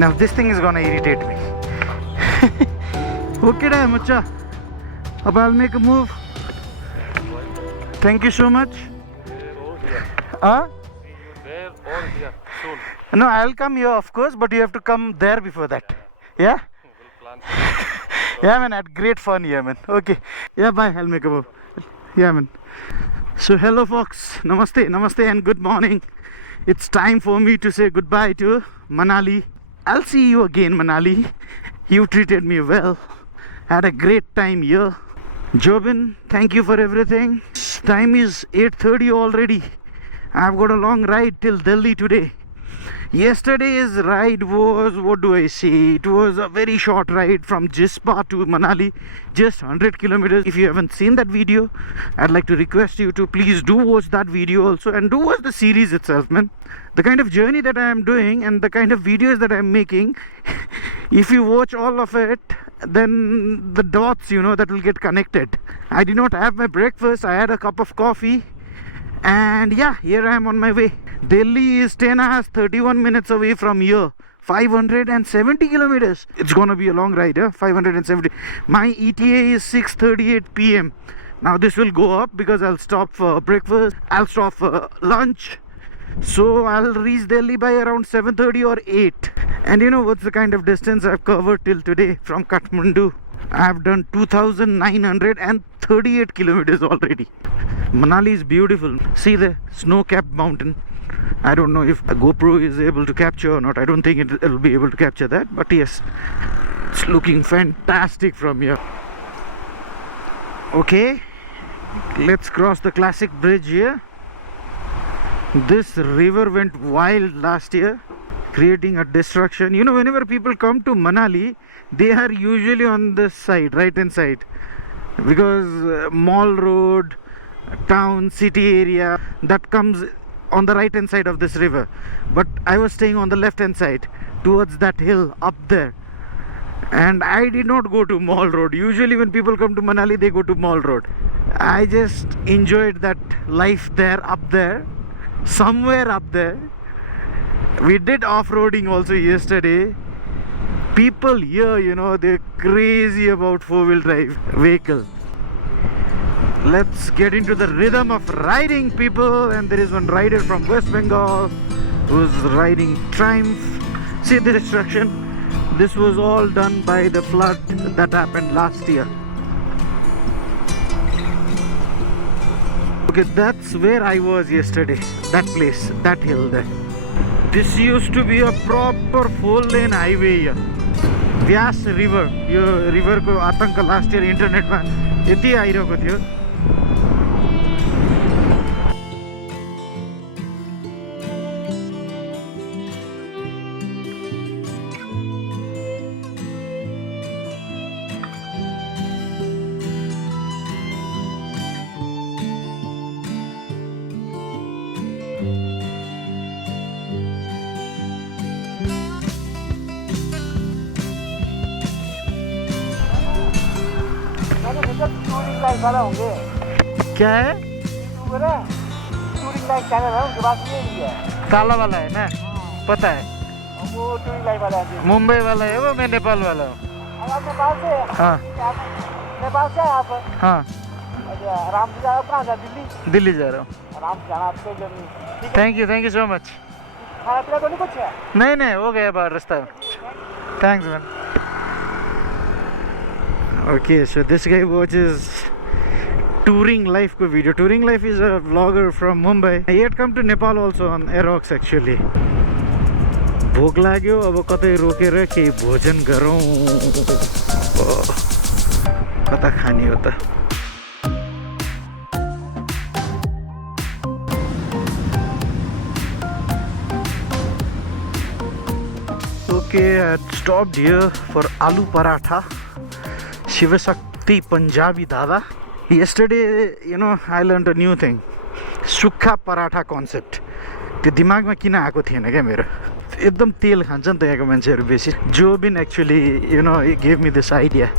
Now this thing is gonna irritate me. Okay, Macha. Ab I'll make a move. Thank you so much. Huh? There or here soon. No, I'll come here, of course, but you have to come there before that. Yeah? We'll plan. Yeah, man, had great fun here, man. Okay. Yeah, bye. I'll make a move. Yeah, man. So, hello, folks. Namaste, namaste, and good morning. It's time for me to say goodbye to Manali. I'll see you again, Manali. You treated me well. Had a great time here. Jobin, thank you for everything. Time is 8:30 already. I've got a long ride till Delhi today. Yesterday's ride was, what do I say, it was a very short ride from Jispa to Manali, just 100 kilometers. If you haven't seen that video, I'd like to request you to please do watch that video also, and do watch the series itself, man. The kind of journey that I am doing and the kind of videos that I am making, if you watch all of it, then the dots, you know, that will get connected. I did not have my breakfast. I had a cup of coffee, and yeah, here I am on my way. Delhi is 10 hours 31 minutes away from here. 570 kilometers. It's gonna be a long ride, 570. My ETA is 6:38 p.m. Now this will go up because I'll stop for breakfast, I'll stop for lunch, so I'll reach Delhi by around 7:30 or 8. And you know what's the kind of distance I've covered till today from Kathmandu? I've done 2,938 kilometers already. Manali is beautiful. See the snow-capped mountain. I don't know if a GoPro is able to capture or not. I don't think it'll be able to capture that, but yes, it's looking fantastic from here. Okay, let's cross the classic bridge here. This river went wild last year, creating a destruction. You know, whenever people come to Manali, they are usually on this side, right hand side, because Mall Road, town, city area, that comes on the right hand side of this river. But I was staying on the left hand side towards that hill up there, and I did not go to Mall Road. Usually when people come to Manali, they go to Mall Road. I just enjoyed that life there, up there, somewhere up there. We did off-roading also yesterday. People here, you know, they're crazy about four-wheel drive vehicle. Let's get into the rhythm of riding, people. And there is one rider from West Bengal who's riding Triumph. See the destruction. This was all done by the flood that happened last year. Okay, that's where I was yesterday. That place, that hill there. This used to be a proper 4-lane highway here. Vyas river. Yo river को आतंक last year internet में यति आइरहेको थियो. क्या है? Touring life channel है, उनके पास ये भी है। काला वाला है ना? पता है, वो टूरिंग लाइफ वाला है। मुंबई वाला है वो, मैं नेपाल वाला हूँ। आप नेपाल से? हाँ। नेपाल से आप? हाँ। अच्छा, आराम से जा रहे हो? कहाँ जा? दिल्ली? दिल्ली जा रहा हूँ। आराम से जाना, आपको journey. Thank you so much. खाना पीना तो नहीं कुछ है? नहीं हो गया बाहर रास्ता. Thanks, man. Okay, so this guy watches Touring Life ko video. Touring Life is a vlogger from Mumbai. He had come to Nepal also on Aerox actually. भोक लाग्यो, अब कतै रोकेर केही भोजन गरौँ. कता खाने हो त? Okay, I had stopped here for aloo paratha. Shiva Shakti Punjabi Dada. Yesterday, you know, I learned a new thing. Sukha paratha concept. त्यो दिमागमा किन आएको थिएन क्या मेरो. एकदम तेल खान्छ नि त यहाँको मान्छेहरू बेसी. Jobin actually, you know, he gave me this idea.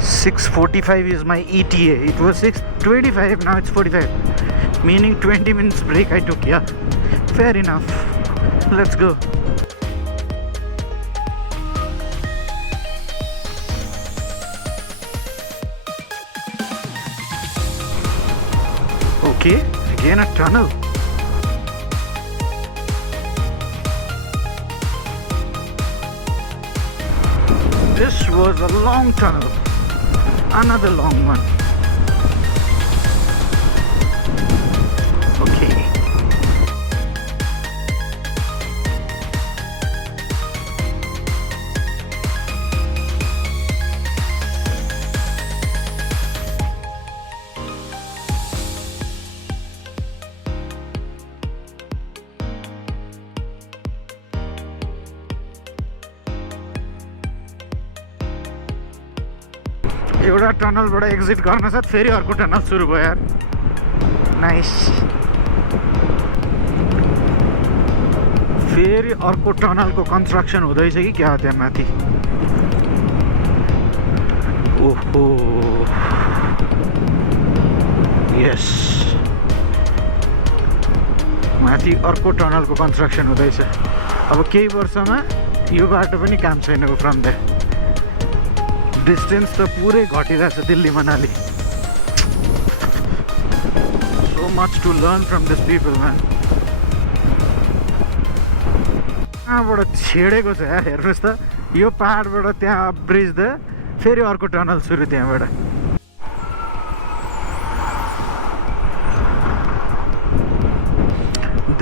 6:45 is my ETA. It was 6:25, now it's 45. Meaning 20 minutes break I took, yeah. Fair enough. Let's go. Okay, again a tunnel. This was a long tunnel. Another long one. Okay. एउटा टनलबाट exit गर्न साथ फेरि अर्को tunnel सुरु भयो यार nice फेरि अर्को टनलको कन्स्ट्रक्सन हुँदैछ कि क्या हो त्यहाँ माथि ओहो यस माथि अर्को टनलको कन्स्ट्रक्सन हुँदैछ अब केही वर्षमा यो बाटो पनि काम छैन फ्रम द डिस्टेन्स त पुरै घटिरहेछ Delhi Manali so much to learn from this people man कहाँबाट छेडेको छ यार हेर्नुहोस् त यो पहाडबाट त्यहाँ ब्रिज द फेरि अर्को टनल सुरु त्यहाँबाट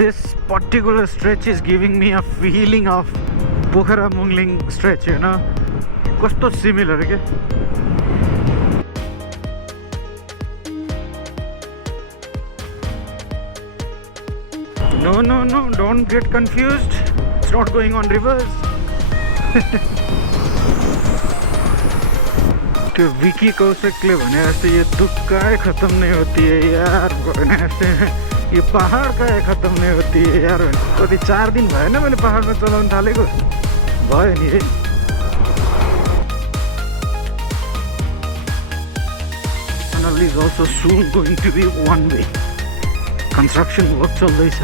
this particular stretch is giving me a feeling of Pokhara Mugling stretch होइन कस्तो सिमिलर के No, don't get confused. It's not going on reverse. त्यो विकी कौशिकले भने जस्तै यो दुःखै खत्म नहीं होती है यार भने जस्तै यो पहाड कहाँ खत्म नहीं होती है यार कति 4 दिन भएन मैले पहाडमा चलाउन थालेको भयो नि है is also soon going to be one way. Construction work चल्दैछ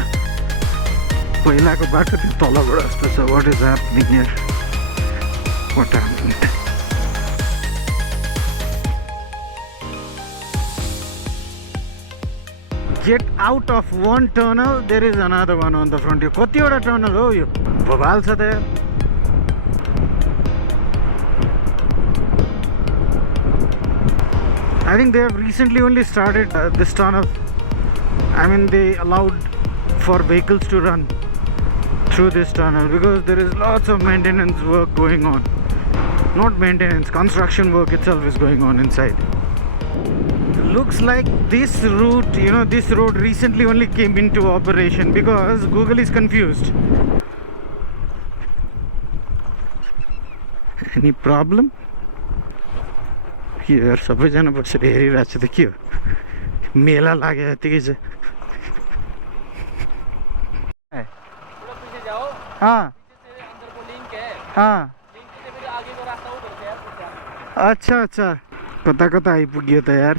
पहिलाको बाटो त्यो तलबाट जस्तो छ what is happening here what happened get out of one tunnel there is another one on the front यो कतिवटा टनल हो यो भोपाल छ त यार I think they have recently only started this tunnel. I mean they allowed for vehicles to run through this tunnel because there is lots of maintenance work going on. Not maintenance, construction work itself is going on inside. Looks like this route, you know, this road recently only came into operation because Google is confused. Any problem? यार सबैजना बसेर हेरिरहेको छ त के हो मेला लाग्यो यतिकै छ अच्छा अच्छा कता कता आइपुग्यो त यार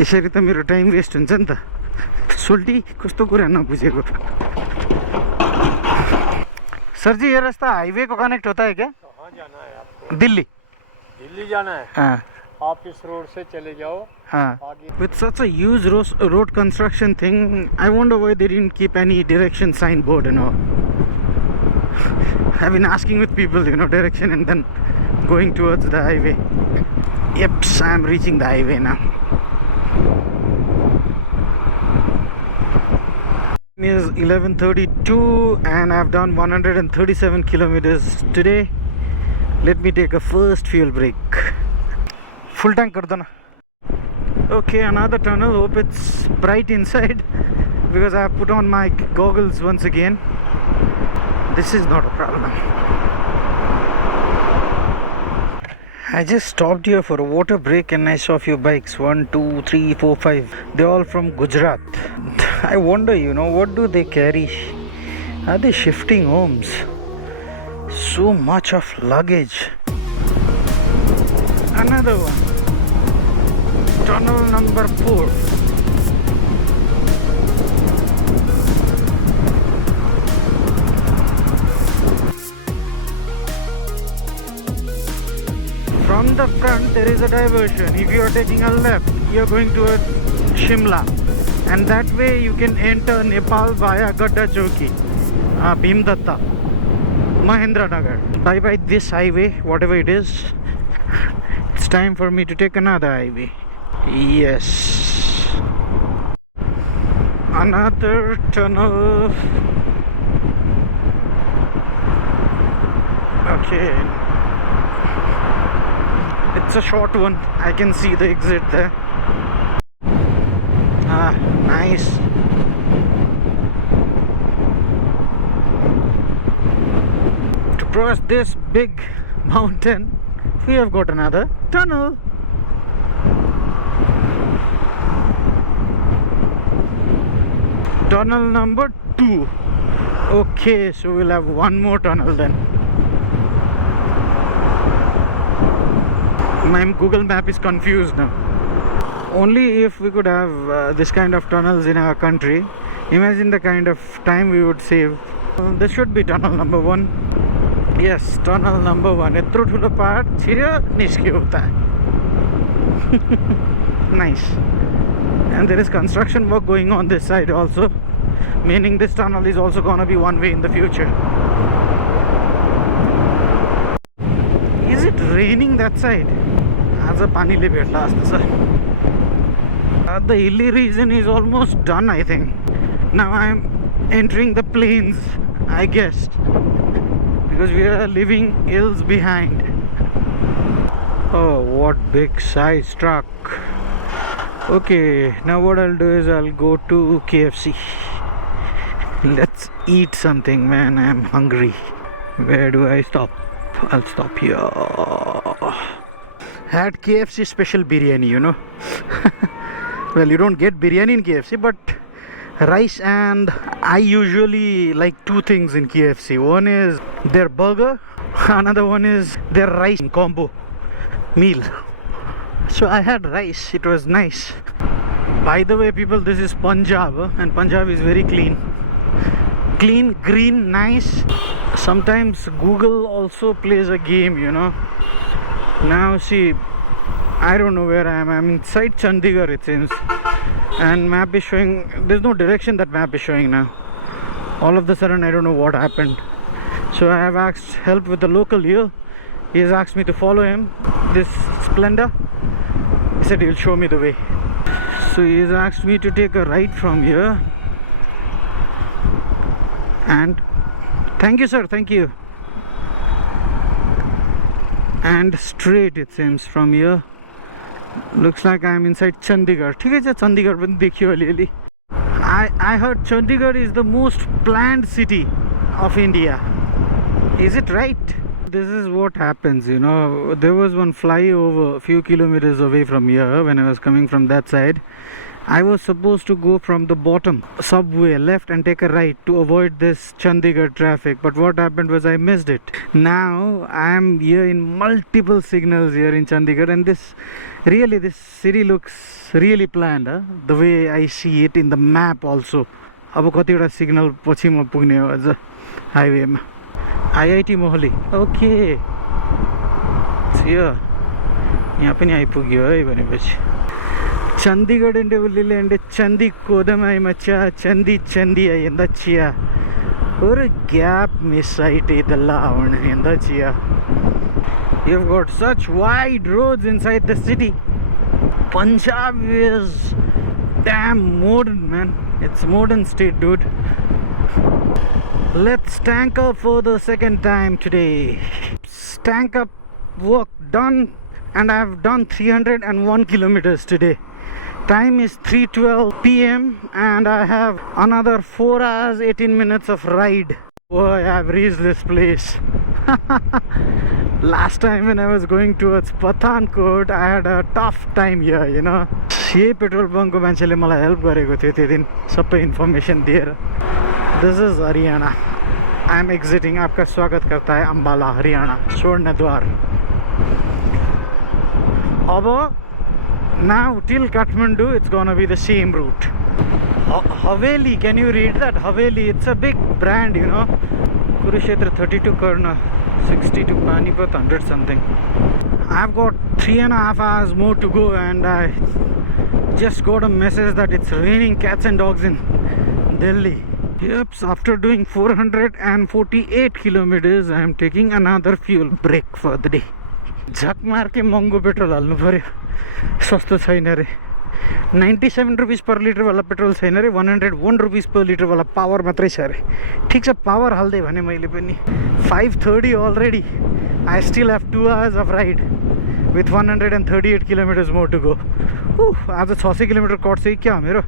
यसरी त मेरो टाइम वेस्ट हुन्छ नि त सोल्टी कस्तो कुरा नबुझेको सर जी ये रास्ता हाईवे को कनेक्ट होता है क्या कहाँ जाना है आपको दिल्ली दिल्ली जाना है हाँ आप इस रोड से चले जाओ हाँ आगे with such a huge road construction thing I wonder why they didn't keep any direction signboard and all I've been asking with people, you know, direction and then going towards the highway. Yep, I'm reaching the highway now. It is 11:32 and I've done 137 kilometers today. Let me take a first fuel break. Full tank kar do na. Okay, another tunnel. Hope it's bright inside because I have put on my goggles once again. This is not a problem. I just stopped here for a water break and I saw a few bikes. 1, 2, 3, 4, 5. They're all from Gujarat. I wonder, you know, what do they carry? Are they shifting homes? So much of luggage. Another one. Tunnel number 4. From the front there is a diversion. If you are taking a left, you are going towards Shimla. and that way you can enter Nepal via Gadda Chowki, Bhimdatta, Mahendra Nagar. Bye bye this highway, whatever it is. It's time for me to take another highway. Yes, another tunnel. Okay, it's a short one. I can see the exit there. Ah, nice. To cross this big mountain, we have got another tunnel. Tunnel number 2. Okay, so we'll have one more tunnel then. My Google map is confused now. Only if we could have this kind of tunnels in our country, imagine the kind of time we would save. This should be tunnel number 1. Yes, tunnel number 1. Etro thulo pahad chhiryo niskyo hota hai. Nice. And there is construction work going on this side also, meaning this tunnel is also gonna be one way in the future. Is it raining that side? As a pani le bhetla asto cha. The hilly region is almost done, I think. Now I am entering the plains, I guess, because we are leaving hills behind. Oh, what big size truck. Okay, now what I'll do is I'll go to KFC. Let's eat something, man. I'm hungry. Where do I stop? I'll stop here. Had KFC special biryani, you know. Well, you don't get biryani in KFC, but rice, and I usually like two things in KFC. One is their burger, another one is their rice combo meal. So I had rice, it was nice. By the way, people, this is Punjab, and Punjab is very clean. Clean, green, nice. Sometimes Google also plays a game, you know. Now see, I don't know where I am. I'm inside Chandigarh, it seems. And map is showing, there's no direction that map is showing now. All of a sudden, I don't know what happened. So I have asked help with the local here. He has asked me to follow him. This Splendor. He said he'll show me the way. So he has asked me to take a right from here. And thank you, sir, thank you. And straight, it seems, from here. Looks like I'm inside Chandigarh. Okay, Chandigarh bani dekhiyo alili. I heard Chandigarh is the most planned city of India. Is it right? This is what happens, you know. There was one flyover a few kilometers away from here when I was coming from that side. I was supposed to go from the bottom subway left and take a right to avoid this Chandigarh traffic, but what happened was I missed it. Now I am here in multiple signals here in Chandigarh, and this city looks really planned, huh? The way I see it in the map also. Abo katiwata signal पछि म पुग्ने हो अझ हाइवेमा. IIT Mohali. Okay. यहाँ पनि आइपुग्यो है भनेपछि. Chandigarh and Devulile and Chandi Kodamai Macha, Chandi and the Chia. Or a gap miss sight the lawn in the Chia. You've got such wide roads inside the city. Punjab is damn modern, man. It's modern state, dude. Let's tank up for the second time today. Tank up work done, and I've done 301 kilometers today. Time is 3:12 p.m. and I have another 4 hours 18 minutes of ride. Boy, I've reached this place. Last time when I was going towards Pathankot, I had a tough time here, you know. This petrol bunk ko manchele malai help gareko थियो त्यो दिन सबै information दिएर. This is Haryana. I am exiting. आपका स्वागत करता है अम्बाला हरियाणा स्वर्णद्वार. अब now till Kathmandu it's gonna be the same route. Haveli, can you read that? Haveli, it's a big brand, you know. Kurukshetra 32 Karna, 60 to Panipat 100 something. I've got 3.5 hours more to go, and I just got a message that it's raining cats and dogs in Delhi. Yep, so after doing 448 kilometers, I am taking another fuel break for the day. झक मार के महँगो petrol हाल्नु पर्यो, सस्तो छैन रे. 97 rupees per litre वाला पेट्रोल छैन रे, 101 रुपीस पर लिटर वाला पावर मात्रै छ रे. ठिक छ, पावर हाल्दै भने मैले पनि. 5:30 already. I still have 2 hours of ride with 138 kilometers more to go. आज 600 किलोमिटर कट्छ कि क्या हो मेरो.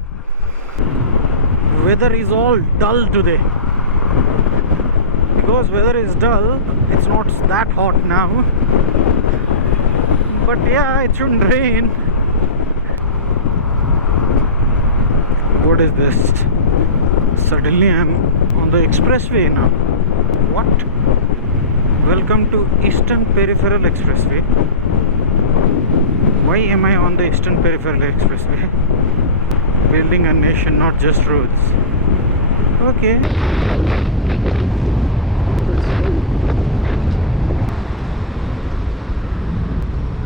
Weather is all dull today. Because weather is dull, it's not that hot now. But yeah, it shouldn't rain. What is this? Suddenly I'm on the expressway now. What? Welcome to Eastern Peripheral Expressway. Why am I on the Eastern Peripheral Expressway? Building a nation, not just roads. Okay.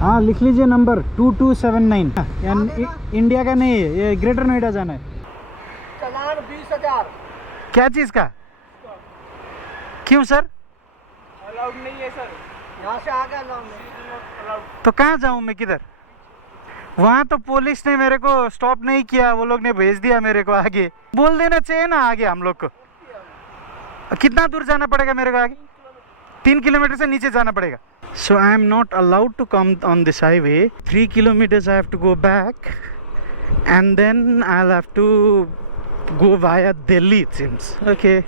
हाँ, लिख लीजिए number 2279. India का नहीं है, ये greater Noida जाना है. चालान 20,000. क्या चीज़ का? क्यों सर? अलाउड नहीं है सर. यहाँ से आगे अलाउड नहीं. तो कहाँ जाऊँ मैं, किधर? वहाँ तो पुलिस ने मेरे को स्टॉप नहीं किया, वो लोग ने भेज दिया मेरे को आगे. बोल देना चाहिए ना आगे हम लोग को. कितना दूर जाना पड़ेगा मेरे को आगे? 3 किलोमीटर से नीचे जाना पड़ेगा. So I am not allowed to come on this highway. 3 kilometers I have to go back, and then I'll have to go via Delhi, it seems. Okay.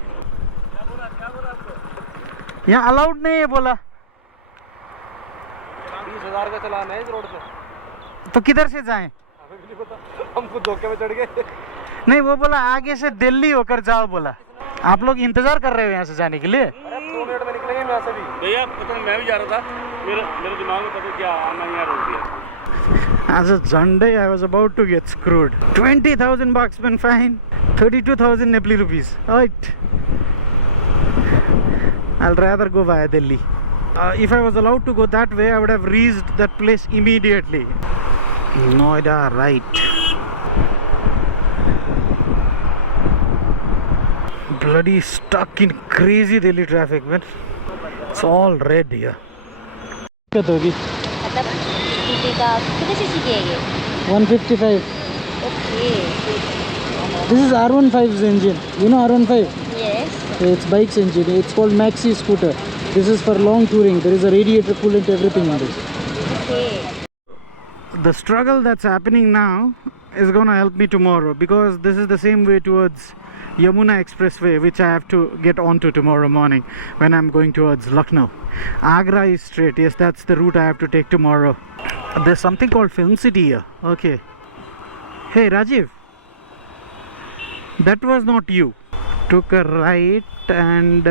यहाँ अलाउड नहीं है बोला. 20,000 का चलान है इस रोड पे. तो किधर से जाएं? हमें भी नहीं पता, हम खुद धोखे में चढ़ गए. नहीं, वो बोला आगे से दिल्ली होकर जाओ बोला. आप लोग इंतजार कर रहे हो यहाँ से जाने के लिए? अरे 2 मिनट में निकलेंगे यहाँ से भी. भैया पता नहीं, मैं भी जा रहा था. मेरे दिमाग में पता क्या आना यहाँ रोक दिया. As a Sunday, I was about to get screwed. 20,000 bucks been fine. 32,000 Nepali rupees. Right. I'll rather go via Delhi. If I was allowed to go that way, I would have reached that place immediately. Noida, right. Bloody stuck in crazy Delhi traffic, man. It's all red here. कितना होगी? मतलब TT का कितने CC की है ये? 155. Okay. This is R15's engine. You know R15? Yes. It's bike's engine. It's called Maxi scooter. This is for long touring. There is a radiator coolant, everything on this. Okay. The struggle that's happening now is gonna help me tomorrow, because this is the same way towards Yamuna Expressway, which I have to get onto tomorrow morning when I'm going towards Lucknow. Agra is straight. Yes, that's the route I have to take tomorrow. There's something called Film City here. Okay. Hey Rajiv, that was not you. Took a right and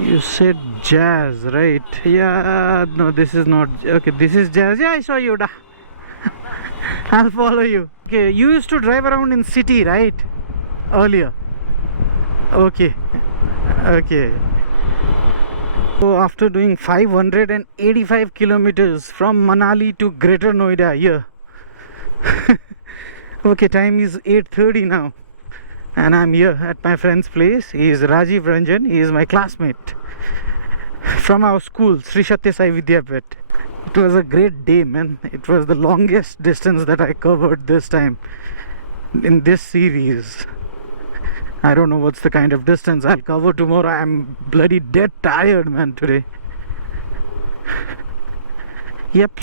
you said Jazz, right? Yeah, no, this is not. Okay, this is Jazz. Yeah, I saw you. Da. I'll follow you. Okay, you used to drive around in city, right? Earlier. Okay. Okay. So after doing 585 kilometers from Manali to Greater Noida here. Okay, time is 8:30 now. And I'm here at my friend's place. He is Rajiv Ranjan. He is my classmate from our school, Sri Satya Sai Vidyapit. It was a great day, man. It was the longest distance that I covered this time in this series. I don't know what's the kind of distance I'll cover tomorrow. I'm bloody dead tired, man, today. Yep.